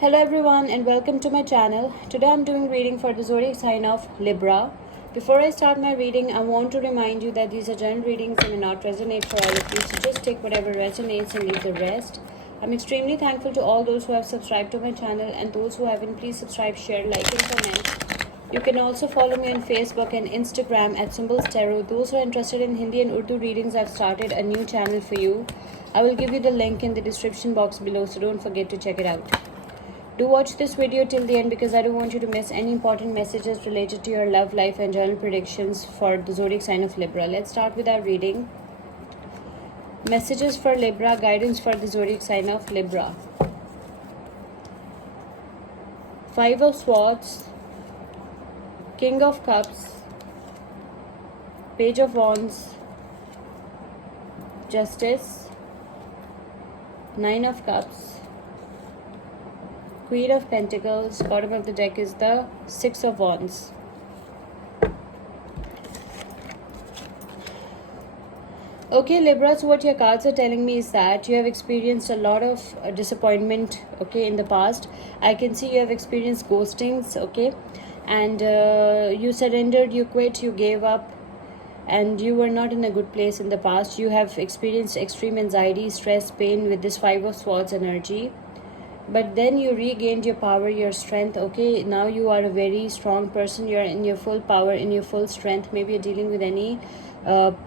Hello everyone and welcome to my channel. Today I'm doing reading for the zodiac sign of Libra. Before I start my reading, I want to remind you that these are general readings and may not resonate for all of you, so just take whatever resonates and leave the rest. I'm extremely thankful to all those who have subscribed to my channel, and those who haven't, please subscribe, share, like and comment. You can also follow me on Facebook and Instagram at Symbols Tarot. Those who are interested in Hindi and Urdu readings, I've started a new channel for you. I will give you the link in the description box below, so don't forget to check it out. Do watch this video till the end because I don't want you to miss any important messages related to your love life and general predictions for the zodiac sign of Libra. Let's start with our reading. Messages for Libra, guidance for the zodiac sign of Libra. Five of Swords, King of Cups, Page of Wands, Justice, Nine of Cups, Queen of Pentacles. Bottom of the deck is the Six of Wands. Okay, Libra, so what your cards are telling me is that you have experienced a lot of disappointment, okay, in the past. I can see you have experienced ghostings, okay, and you surrendered, you quit, you gave up, and you were not in a good place in the past. You have experienced extreme anxiety, stress, pain with this Five of Swords energy. But then you regained your power, your strength, okay? Now you are a very strong person. You're in your full power, in your full strength. Maybe you're dealing with any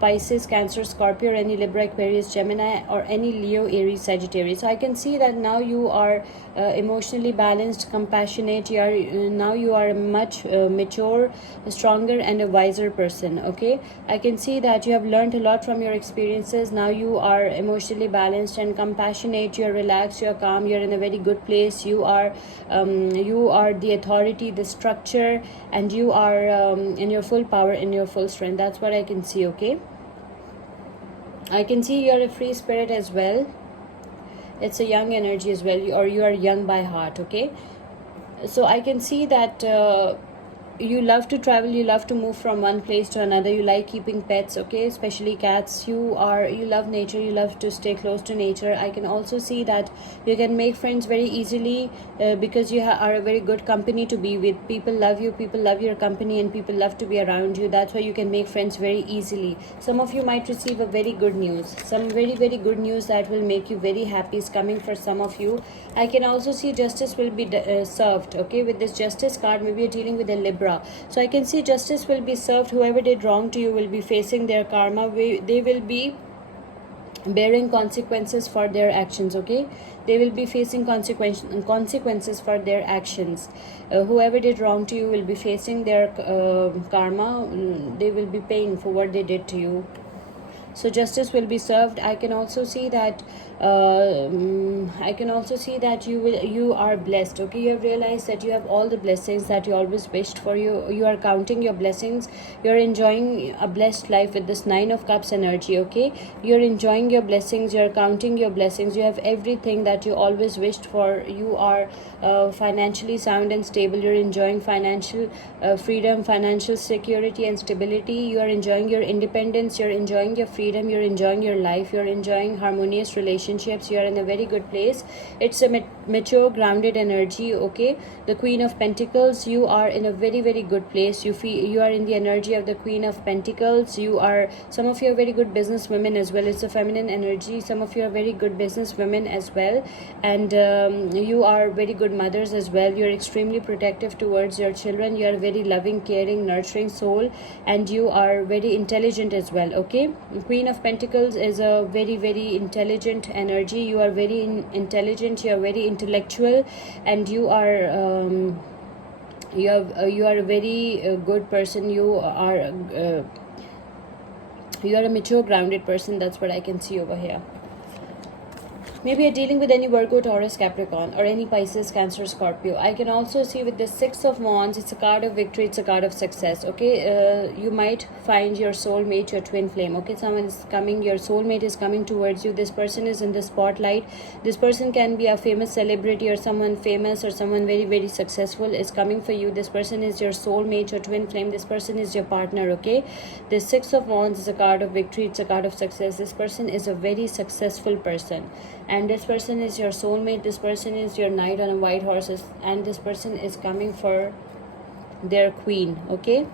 Pisces, Cancer, Scorpio, or any Libra, Aquarius, Gemini, or any Leo, Aries, Sagittarius. So I can see that now you are emotionally balanced, compassionate. Now you are a much mature, stronger, and a wiser person, okay? I can see that you have learned a lot from your experiences. Now you are emotionally balanced and compassionate. You're relaxed, you're calm, you're in a very good place. You are the authority, the structure, and you are in your full power, in your full strength. That's what I can see, okay? I can see you're a free spirit as well. It's a young energy as well, or you are young by heart, okay? So I can see that you love to travel, you love to move from one place to another, you like keeping pets, okay, especially cats. You love nature, you love to stay close to nature. I can also see that you can make friends very easily because you are a very good company to be with. People love you, people love your company, and people love to be around you. That's why you can make friends very easily. Some of you might receive a very good news, some very good news that will make you very happy is coming for some of you. I can also see justice will be served, okay? With this Justice card, maybe you're dealing with a Libra. So I can see justice will be served. Whoever did wrong to you will be facing their karma. They will be bearing consequences for their actions, okay? They will be facing consequences for their actions. Whoever did wrong to you will be facing their karma. They will be paying for what they did to you. So justice will be served. I can also see that you are blessed, okay? You have realized that you have all the blessings that you always wished for. You are counting your blessings. You're enjoying a blessed life with this Nine of Cups energy, okay? You're enjoying your blessings, you're counting your blessings. You have everything that you always wished for. You are financially sound and stable. You're enjoying financial freedom, financial security and stability. You are enjoying your independence, you're enjoying your freedom, you're enjoying your life, you're enjoying harmonious relationships. You are in a very good place. It's a mature, grounded energy, okay? The Queen of Pentacles, you are in a very good place. You are in the energy of the Queen of Pentacles. Some of you are very good business women as well. It's a feminine energy. Some of you are very good business women as well, and you are very good mothers as well. You're extremely protective towards your children. You are a very loving, caring, nurturing soul, and you are very intelligent as well, okay? Queen of Pentacles is a very intelligent energy. You are very intelligent, you are very intellectual, and you are a very good person. You are a mature, grounded person. That's what I can see over here. Maybe you're dealing with any Virgo, Taurus, Capricorn, or any Pisces, Cancer, Scorpio. I can also see with the Six of Wands, it's a card of victory, it's a card of success, okay? You might find your soulmate, your twin flame, okay? Someone is coming, your soulmate is coming towards you. This person is in the spotlight. This person can be a famous celebrity, or someone famous, or someone very successful is coming for you. This person is your soulmate, your twin flame. This person is your partner, okay? The Six of Wands is a card of victory, it's a card of success. This person is a very successful person. and this person is your soulmate. This person is your knight on a white horse, and this person is coming for their queen. Okay,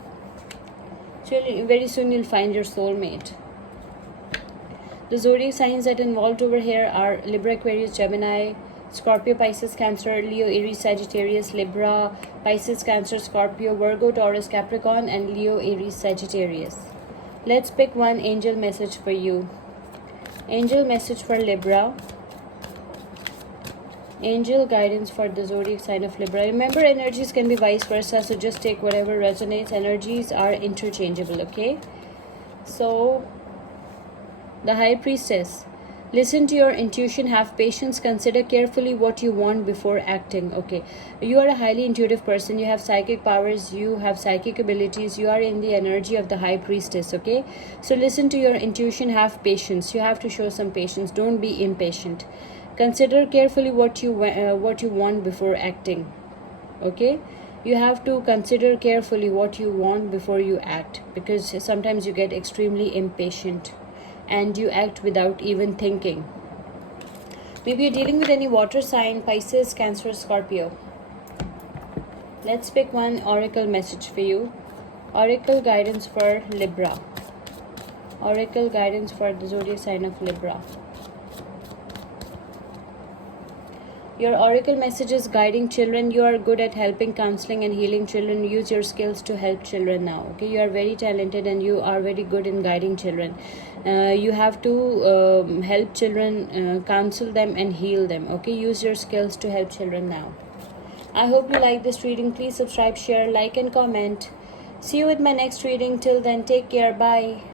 so very soon you'll find your soulmate. The zodiac signs that involved over here are Libra, Aquarius, Gemini, Scorpio, Pisces, Cancer, Leo, Aries, Sagittarius, Libra, Pisces, Cancer, Scorpio, Virgo, Taurus, Capricorn, and Leo, Aries, Sagittarius. Let's pick one angel message for you. Angel message for Libra. Angel guidance for the zodiac sign of Libra. Remember, energies can be vice versa, so just take whatever resonates. Energies are interchangeable, okay? So, the High Priestess. Listen to your intuition, have patience, consider carefully what you want before acting. Okay, you are a highly intuitive person, you have psychic powers, you have psychic abilities, you are in the energy of the High Priestess. Okay, so listen to your intuition, have patience. You have to show some patience, don't be impatient. Consider carefully what you want before acting. Okay, you have to consider carefully what you want before you act, because sometimes you get extremely impatient and you act without even thinking. Maybe you're dealing with any water sign, Pisces, Cancer, Scorpio. Let's pick one oracle message for you. Oracle guidance for Libra. Oracle guidance for the zodiac sign of Libra. Your oracle message is guiding children. You are good at helping, counseling, and healing children. Use your skills to help children now. Okay, you are very talented and you are very good in guiding children. You have to help children, counsel them, and heal them. Okay, use your skills to help children now. I hope you like this reading. Please subscribe, share, like, and comment. See you with my next reading. Till then, take care. Bye.